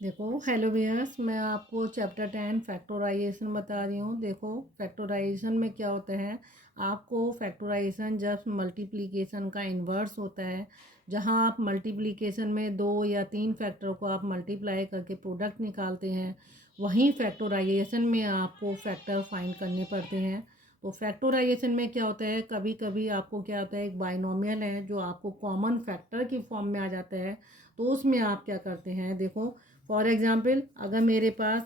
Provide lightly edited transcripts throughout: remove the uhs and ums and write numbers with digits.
देखो hello viewers, मैं आपको चैप्टर 10 फैक्टराइजेशन बता रही हूँ। देखो फैक्टराइजेशन में क्या होता है, आपको फैक्टराइजेशन जब मल्टीप्लिकेशन का इन्वर्स होता है, जहाँ आप मल्टीप्लिकेशन में 2 या 3 फैक्टर को आप मल्टीप्लाई करके प्रोडक्ट निकालते हैं, वहीं फैक्टराइजेशन में आपको फैक्टर फाइंड करने पड़ते हैं। तो फैक्टराइजेशन में क्या होता है, कभी कभी आपको क्या होता है, एक बाइनोमियल है जो आपको कॉमन फैक्टर की फॉर्म में आ जाता है। तो उसमें आप क्या करते हैं, देखो फॉर एग्ज़ाम्पल अगर मेरे पास,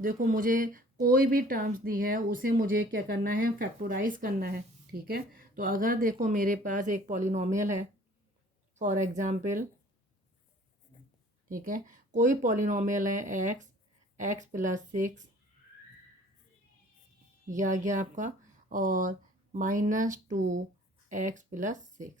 देखो मुझे कोई भी टर्म्स दी है उसे मुझे क्या करना है, फैक्टराइज करना है। ठीक है, तो अगर देखो मेरे पास एक पॉलिनोमियल है फॉर एग्ज़ाम्पल, ठीक है, कोई पॉलिनोमियल है एक्स + 6 यह आ गया आपका, और -2x + 6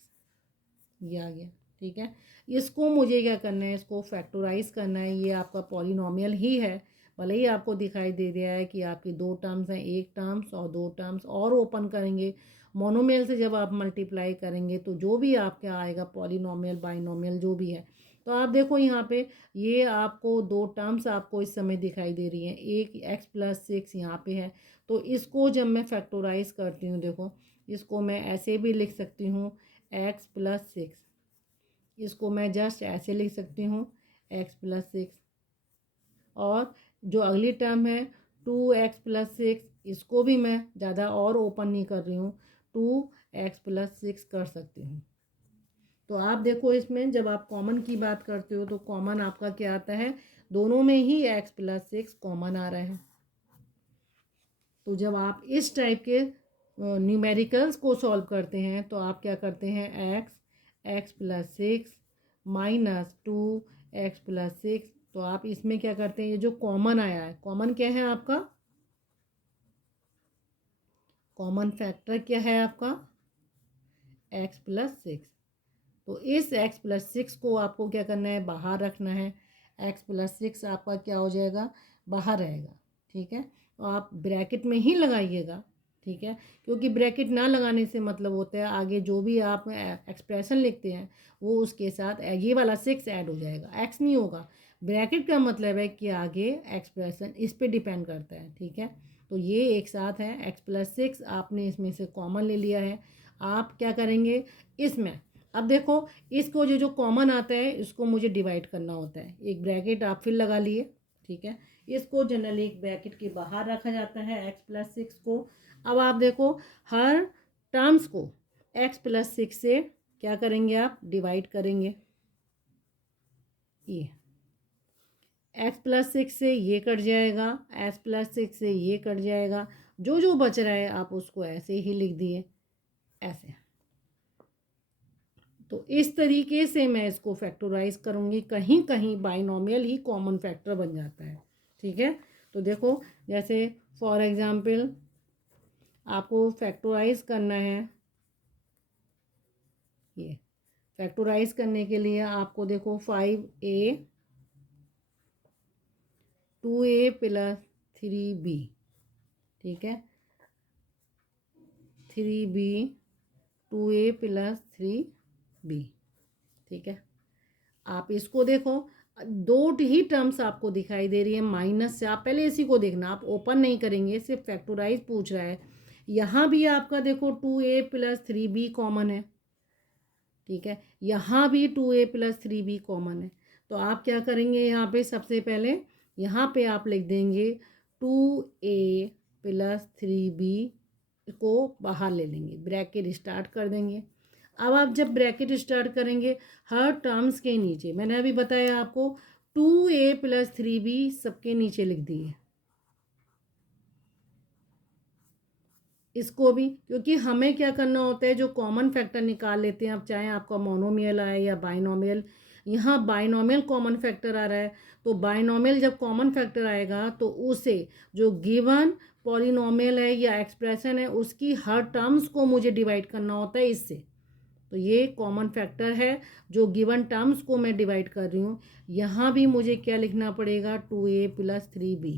ये आ गया। ठीक है, इसको मुझे क्या करना है, इसको फैक्टराइज करना है। ये आपका पॉलिनोमियल ही है, भले ही आपको दिखाई दे रहा है कि आपकी दो टर्म्स हैं, एक टर्म्स और दो टर्म्स और ओपन करेंगे। मोनोमियल से जब आप मल्टीप्लाई करेंगे तो जो भी आपका आएगा, पॉलिनोमियल बाइनोमियल जो भी है, तो आप देखो यहाँ पे ये आपको दो टर्म्स आपको इस समय दिखाई दे रही हैं। एक x + 6 यहाँ पे है, तो इसको जब मैं फैक्टराइज करती हूँ, देखो इसको मैं ऐसे भी लिख सकती हूँ x + 6, इसको मैं जस्ट ऐसे लिख सकती हूँ x + 6, और जो अगली टर्म है 2x + 6, इसको भी मैं ज़्यादा और ओपन नहीं कर रही हूँ, 2x + 6 कर सकती हूँ। तो आप देखो इसमें जब आप कॉमन की बात करते हो तो कॉमन आपका क्या आता है, दोनों में ही x + 6 कॉमन आ रहा है। तो जब आप इस टाइप के न्यूमेरिकल्स को सॉल्व करते हैं तो आप क्या करते हैं, x + 6 -2x + 6, तो आप इसमें क्या करते हैं, ये जो कॉमन आया है, कॉमन क्या है आपका, कॉमन फैक्टर क्या है आपका, x + 6। तो इस x + 6 को आपको क्या करना है, बाहर रखना है। x + 6 आपका क्या हो जाएगा, बाहर रहेगा। ठीक है, तो आप ब्रैकेट में ही लगाइएगा। ठीक है, क्योंकि ब्रैकेट ना लगाने से मतलब होता है आगे जो भी आप एक्सप्रेशन लिखते हैं वो उसके साथ ये वाला 6 ऐड हो जाएगा, x नहीं होगा। ब्रैकेट का मतलब है कि आगे एक्सप्रेशन इस पे डिपेंड करता है। ठीक है, तो ये एक साथ है, x + 6 आपने इसमें से कॉमन ले लिया है। आप क्या करेंगे इसमें, अब देखो इसको जो जो कॉमन आता है इसको मुझे डिवाइड करना होता है। एक ब्रैकेट आप फिर लगा लिए। ठीक है, इसको जनरली एक ब्रैकेट के बाहर रखा जाता है x + 6 को। अब आप देखो हर टर्म्स को x + 6 से क्या करेंगे, आप डिवाइड करेंगे। ये x + 6 से ये कट जाएगा, x + 6 से ये कट जाएगा, जो जो बच रहा है आप उसको ऐसे ही लिख दिए, ऐसे। तो इस तरीके से मैं इसको फैक्टराइज करूँगी, कहीं कहीं बाइनोमियल ही कॉमन फैक्टर बन जाता है। ठीक है, तो देखो जैसे फॉर एग्जांपल आपको फैक्टराइज करना है, ये फैक्टराइज करने के लिए आपको देखो 5a 2a + 3b, ठीक है, 3b 2a + 3b। ठीक है, आप इसको देखो, दो ही टर्म्स आपको दिखाई दे रही है माइनस से। आप पहले इसी को देखना, आप ओपन नहीं करेंगे, सिर्फ फैक्टराइज पूछ रहा है। यहाँ भी आपका देखो 2a + 3b कॉमन है। ठीक है, यहाँ भी 2a + 3b कॉमन है। तो आप क्या करेंगे, यहाँ पे सबसे पहले यहाँ पे आप लिख देंगे 2a + 3b को बाहर ले लेंगे, ब्रैकेट स्टार्ट कर देंगे। अब आप जब ब्रैकेट स्टार्ट करेंगे, हर टर्म्स के नीचे मैंने अभी बताया आपको 2a + 3b सबके नीचे लिख दिए। इसको भी, क्योंकि हमें क्या करना होता है, जो कॉमन फैक्टर निकाल लेते हैं, अब चाहे आपका मोनोमियल आए या बाइनोमियल, यहाँ बाइनोमियल कॉमन फैक्टर आ रहा है, तो बाइनोमियल जब कॉमन फैक्टर आएगा तो उसे जो गिवन पॉलिनोमियल है या एक्सप्रेशन है उसकी हर टर्म्स को मुझे डिवाइड करना होता है इससे। तो ये कॉमन फैक्टर है जो गिवन टर्म्स को मैं डिवाइड कर रही हूँ। यहाँ भी मुझे क्या लिखना पड़ेगा, 2a + 3b,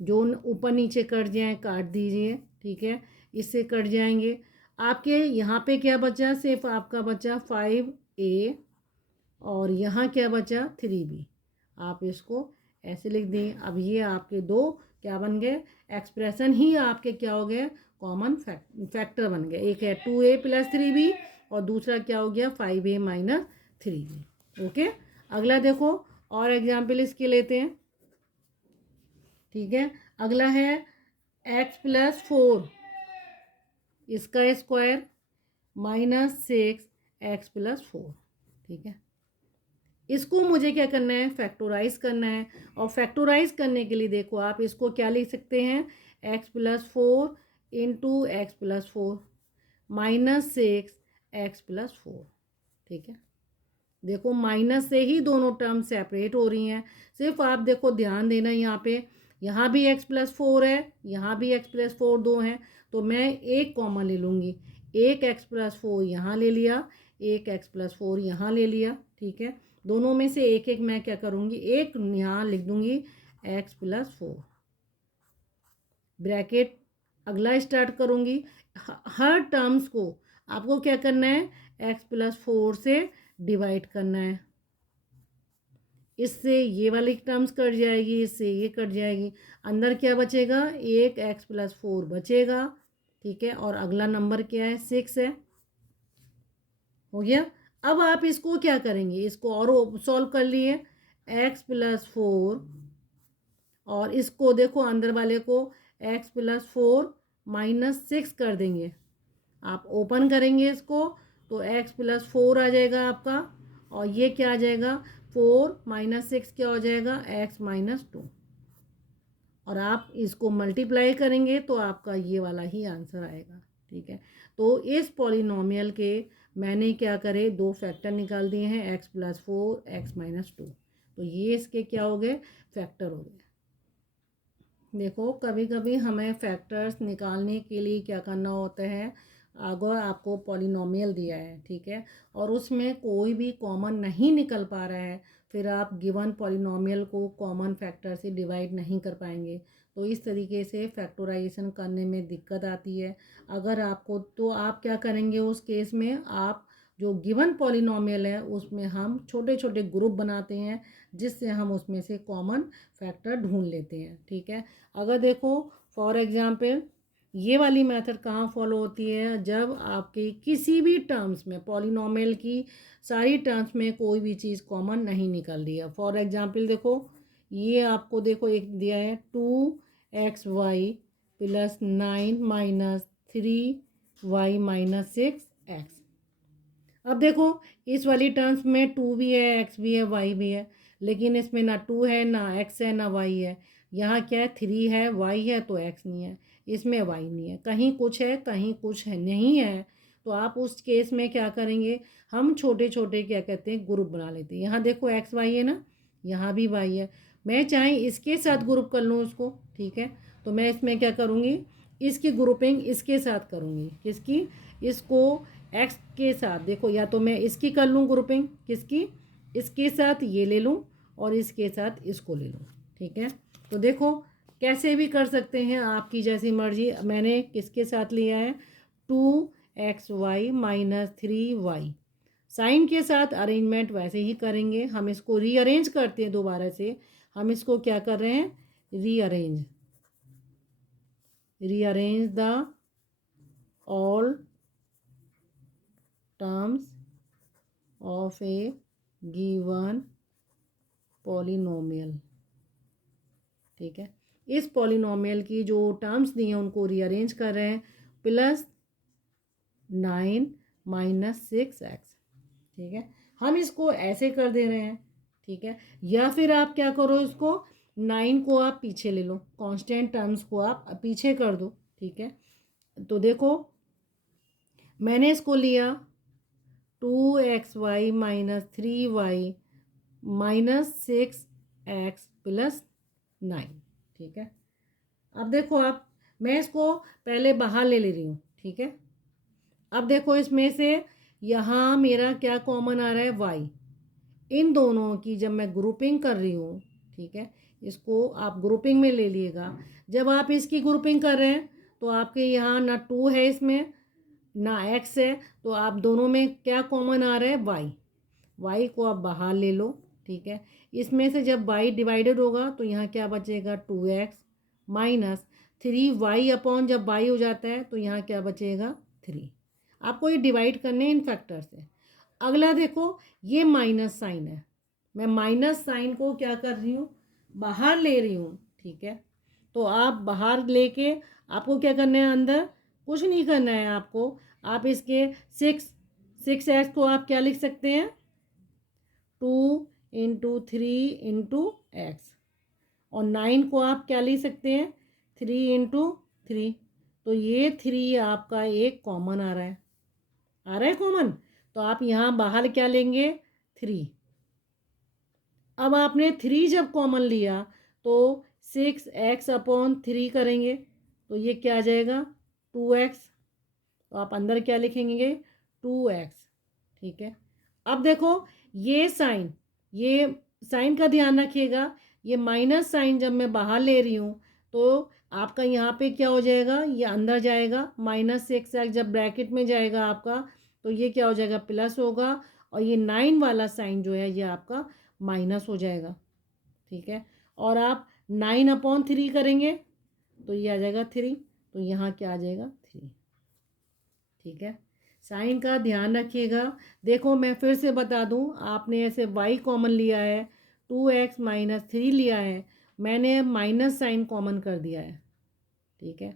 जो ऊपर नीचे कट जाए काट दीजिए। ठीक है, इससे कट जाएंगे। आपके यहाँ पे क्या बचा, सिर्फ आपका बचा 5a, और यहाँ क्या बचा 3b। आप इसको ऐसे लिख दें। अब ये आपके दो क्या बन गए एक्सप्रेशन ही आपके क्या हो गए कॉमन फैक्टर बन गए। एक है 2a + 3b और दूसरा क्या हो गया 5a - 3b। ओके, अगला देखो और एग्जाम्पल इसके लेते हैं। ठीक है, अगला है x + 4 इसका स्क्वायर -6x + 4। ठीक है, इसको मुझे क्या करना है फैक्टोराइज करना है। और फैक्टोराइज करने के लिए देखो आप इसको क्या लिख सकते हैं x + 4 × x + 4 -6x + 4। ठीक है, देखो माइनस से ही दोनों टर्म सेपरेट हो रही हैं। सिर्फ आप देखो ध्यान देना यहाँ पे, यहाँ भी x + 4 है, यहाँ भी x + 4 दो हैं, तो मैं एक कॉमन ले लूँगी। एक x + 4 यहाँ ले लिया, एक x + 4 यहाँ ले लिया। ठीक है, दोनों में से एक एक मैं क्या करूँगी एक यहाँ लिख दूँगी x + 4 ब्रैकेट। अगला स्टार्ट करूँगी। हर टर्म्स को आपको क्या करना है x + 4 से डिवाइड करना है। इससे ये वाली टर्म्स कट जाएगी, इससे ये कट जाएगी, अंदर क्या बचेगा एक x + 4 बचेगा। ठीक है, और अगला नंबर क्या है 6 है। हो गया। अब आप इसको क्या करेंगे, इसको और सॉल्व कर लिए x + 4 और इसको देखो अंदर वाले को x + 4 -6 कर देंगे। आप ओपन करेंगे इसको तो x + 4 आ जाएगा आपका, और ये क्या आ जाएगा 4 - 6 क्या हो जाएगा x - 2। और आप इसको मल्टीप्लाई करेंगे तो आपका ये वाला ही आंसर आएगा। ठीक है, तो इस पॉलिनोमियल के मैंने क्या करे दो फैक्टर निकाल दिए हैं x + 4 x - 2। तो ये इसके क्या हो गए फैक्टर हो गए। देखो कभी कभी हमें फैक्टर्स निकालने के लिए क्या करना होता है, अगर आपको पॉलिनोमियल दिया है ठीक है और उसमें कोई भी कॉमन नहीं निकल पा रहा है, फिर आप गिवन पॉलिनोमियल को कॉमन फैक्टर से डिवाइड नहीं कर पाएंगे, तो इस तरीके से फैक्टराइजेशन करने में दिक्कत आती है। अगर आपको तो आप क्या करेंगे उस केस में, आप जो गिवन पॉलिनोमियल है उसमें हम छोटे छोटे ग्रुप बनाते हैं जिससे हम उसमें से कॉमन फैक्टर ढूंढ लेते हैं। ठीक है, अगर देखो फॉर एग्जांपल ये वाली मेथड कहाँ फॉलो होती है, जब आपके किसी भी टर्म्स में पॉलिनोमियल की सारी टर्म्स में कोई भी चीज़ कॉमन नहीं निकल रही है। फॉर एग्जांपल देखो ये आपको देखो एक दिया है 2xy + 9 - 3y - 6x। अब देखो इस वाली टर्म्स में 2 भी है x भी है y भी है, लेकिन इसमें ना 2 है ना x है ना y है। यहाँ क्या है 3 है y है तो x नहीं है, इसमें y नहीं है, कहीं कुछ है कहीं कुछ है नहीं है। तो आप उस केस में क्या करेंगे, हम छोटे छोटे क्या कहते हैं ग्रुप बना लेते हैं। यहाँ देखो x y है ना, यहाँ भी y है, मैं चाहे इसके साथ ग्रुप कर लूँ उसको। ठीक है, तो मैं इसमें क्या करूँगी इसकी ग्रुपिंग इसके साथ करूँगी, किसकी इसको x के साथ। देखो या तो मैं इसकी कर लूँ ग्रुपिंग किसकी, इसके साथ ये ले लूँ और इसके साथ इसको ले लूँ। ठीक है, तो देखो कैसे भी कर सकते हैं आपकी जैसी मर्जी। मैंने किसके साथ लिया है 2xy - 3y। साइन के साथ अरेंजमेंट वैसे ही करेंगे, हम इसको रीअरेंज करते हैं दोबारा से। हम इसको क्या कर रहे हैं rearrange the all terms of A given polynomial. ठीक है, इस पॉलिनोमियल की जो टर्म्स दी हैं उनको रीअरेंज कर रहे हैं +9 - 6x। ठीक है, हम इसको ऐसे कर दे रहे हैं। ठीक है, या फिर आप क्या करो इसको 9 को आप पीछे ले लो, कांस्टेंट टर्म्स को आप पीछे कर दो। ठीक है, तो देखो मैंने इसको लिया 2xy - 3y - 6x + 9। ठीक है, अब देखो आप मैं इसको पहले बाहर ले रही हूँ। ठीक है, अब देखो इसमें से यहाँ मेरा क्या कॉमन आ रहा है y। इन दोनों की जब मैं ग्रुपिंग कर रही हूँ, ठीक है, इसको आप ग्रुपिंग में ले लिएगा। जब आप इसकी ग्रुपिंग कर रहे हैं तो आपके यहाँ ना 2 है इसमें ना x है, तो आप दोनों में क्या कॉमन आ रहा है y। y को आप बाहर ले लो। ठीक है। इसमें से जब y डिवाइडेड होगा तो यहाँ क्या बचेगा 2x माइनस 3y अपॉन जब y हो जाता है तो यहाँ क्या बचेगा 3। आपको ये डिवाइड करने हैं इन फैक्टर से। अगला देखो, ये माइनस साइन है, मैं माइनस साइन को क्या कर रही हूँ, बाहर ले रही हूँ, ठीक है। तो आप बाहर लेके आपको क्या करना है, अंदर कुछ नहीं करना है आपको। आप इसके 6x को आप क्या लिख सकते हैं, 2 × 3 × x, और 9 को आप क्या लिख सकते हैं, 3 × 3। तो ये 3 आपका एक कॉमन आ रहा है, कॉमन। तो आप यहाँ बाहर क्या लेंगे, 3। अब आपने 3 जब कॉमन लिया तो 6x/3 करेंगे तो ये क्या आ जाएगा 2x। तो आप अंदर क्या लिखेंगे 2x, ठीक है। अब देखो ये साइन का ध्यान रखिएगा, ये माइनस साइन जब मैं बाहर ले रही हूँ तो आपका यहाँ पे क्या हो जाएगा, ये अंदर जाएगा, -6x जब ब्रैकेट में जाएगा आपका तो ये क्या हो जाएगा, प्लस होगा, और ये 9 वाला साइन जो है ये आपका माइनस हो जाएगा, ठीक है। और आप 9/3 करेंगे तो ये आ जाएगा 3, तो यहाँ क्या आ जाएगा 3, ठीक है। साइन का ध्यान रखिएगा। देखो मैं फिर से बता दूं, आपने ऐसे y कॉमन लिया है, 2x - 3 लिया है, मैंने माइनस साइन कॉमन कर दिया है, ठीक है।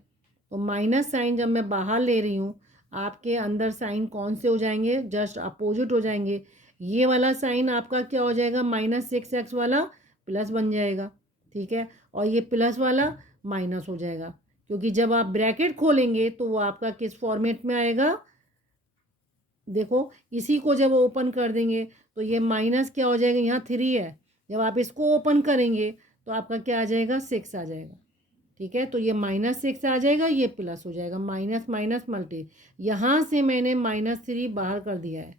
तो माइनस साइन जब मैं बाहर ले रही हूँ, आपके अंदर साइन कौन से हो जाएंगे, जस्ट अपोजिट हो जाएंगे। ये वाला साइन आपका क्या हो जाएगा, -6x वाला प्लस बन जाएगा, ठीक है, और ये प्लस वाला माइनस हो जाएगा, क्योंकि जब आप ब्रैकेट खोलेंगे तो वो आपका किस फॉर्मेट में आएगा, देखो इसी को जब ओपन कर देंगे तो ये माइनस क्या हो जाएगा, यहाँ 3 है, जब आप इसको ओपन करेंगे तो आपका क्या आ जाएगा 6 आ जाएगा, ठीक है। तो ये -6 आ जाएगा, ये प्लस हो जाएगा, माइनस माइनस मल्टी, यहाँ से मैंने -3 बाहर कर दिया है,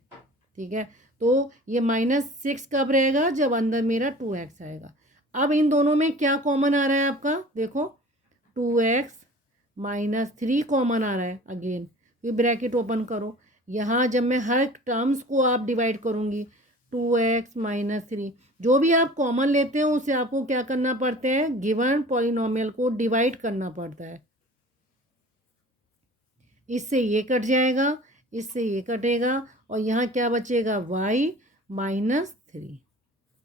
ठीक है। तो ये -6 कब रहेगा, जब अंदर मेरा 2x आएगा। अब इन दोनों में क्या कॉमन आ रहा है आपका, देखो 2x - 3 कॉमन आ रहा है, अगेन फिर ब्रैकेट ओपन करो। यहाँ जब मैं हर टर्म्स को आप डिवाइड करूँगी, 2x - 3 जो भी आप कॉमन लेते हो उसे आपको क्या करना पड़ता है, गिवन पॉलिनोमियल को डिवाइड करना पड़ता है। इससे ये कट जाएगा, इससे ये कटेगा, और यहाँ क्या बचेगा y - 3।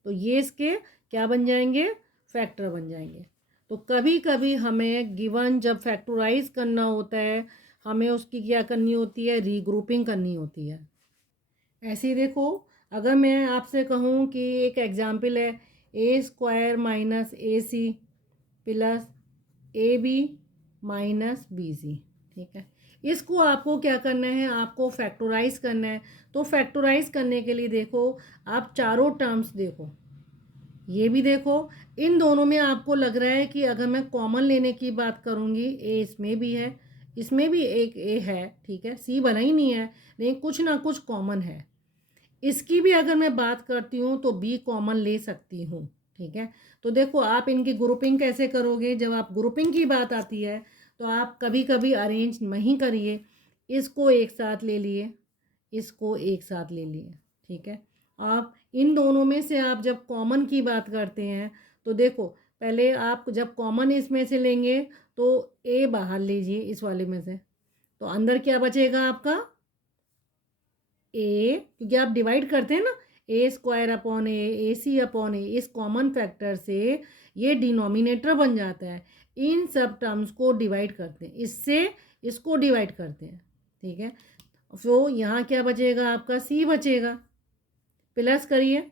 तो ये इसके क्या बन जाएंगे, फैक्टर बन जाएंगे। तो कभी कभी हमें गिवन जब फैक्टराइज करना होता है, हमें उसकी क्या करनी होती है, रीग्रुपिंग करनी होती है। ऐसे ही देखो, अगर मैं आपसे कहूँ कि एक एग्जाम्पल है, a² - ac plus ab - bc, ठीक है। इसको आपको क्या करना है, आपको फैक्टराइज करना है। तो फैक्टराइज करने के लिए देखो, आप चारों टर्म्स देखो, ये भी देखो, इन दोनों में आपको लग रहा है कि अगर मैं कॉमन लेने की बात करूँगी, ए इसमें भी है, इसमें भी एक ए है, ठीक है, सी बना ही नहीं है, लेकिन कुछ ना कुछ कॉमन है। इसकी भी अगर मैं बात करती हूँ तो बी कॉमन ले सकती हूँ, ठीक है। तो देखो आप इनकी ग्रुपिंग कैसे करोगे, जब आप ग्रुपिंग की बात आती है तो आप कभी कभी अरेंज नहीं करिए, इसको एक साथ ले लिए, इसको एक साथ ले लिए, ठीक है। आप इन दोनों में से आप जब कॉमन की बात करते हैं तो देखो, पहले आप जब कॉमन इसमें से लेंगे तो ए बाहर लीजिए इस वाले में से, तो अंदर क्या बचेगा आपका ए, क्योंकि आप डिवाइड करते हैं ना, a² ए ac/a, इस कॉमन फैक्टर से ये डिनोमिनेटर बन जाता है। इन सब टर्म्स को डिवाइड करते हैं, इससे इसको डिवाइड करते हैं, ठीक है। तो यहाँ क्या बचेगा आपका, सी बचेगा, प्लस करिए,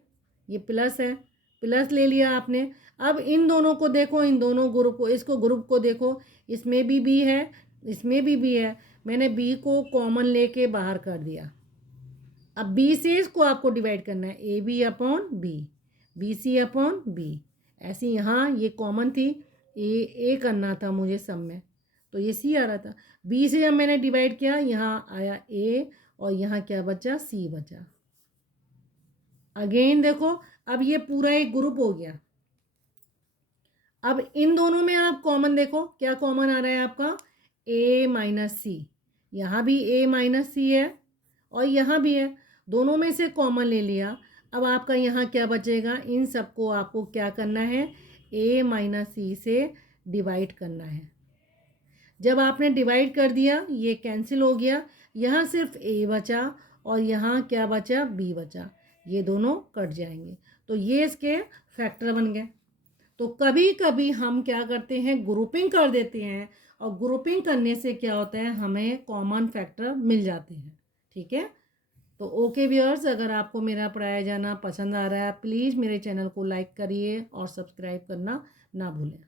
ये प्लस है, प्लस ले लिया आपने। अब इन दोनों को देखो, इन दोनों ग्रुप को, इसको ग्रुप को देखो, इसमें भी बी है, इसमें भी बी है, मैंने बी को कॉमन लेके बाहर कर दिया। अब बी से इसको आपको डिवाइड करना है, ab/b, bc/b। ऐसे यहाँ ये कॉमन थी, ए करना था मुझे सब में, तो ये सी आ रहा था। बी से जब मैंने डिवाइड किया, यहाँ आया ए, और यहाँ क्या बचा, सी बचा। अगेन देखो, अब ये पूरा एक ग्रुप हो गया। अब इन दोनों में आप कॉमन देखो, क्या कॉमन आ रहा है आपका, a - c, यहाँ भी a - c है और यहाँ भी है, दोनों में से कॉमन ले लिया। अब आपका यहाँ क्या बचेगा, इन सबको आपको क्या करना है, a माइनस सी से डिवाइड करना है। जब आपने डिवाइड कर दिया ये कैंसिल हो गया, यहाँ सिर्फ a बचा और यहाँ क्या बचा, b बचा, ये दोनों कट जाएंगे। तो ये इसके फैक्टर बन गए। तो कभी कभी हम क्या करते हैं, ग्रुपिंग कर देते हैं, और ग्रुपिंग करने से क्या होता है, हमें कॉमन फैक्टर मिल जाते हैं। ठीक है, तो ओके व्यूअर्स, अगर आपको मेरा पढ़ाया जाना पसंद आ रहा है प्लीज़ मेरे चैनल को लाइक करिए और सब्सक्राइब करना ना भूलें।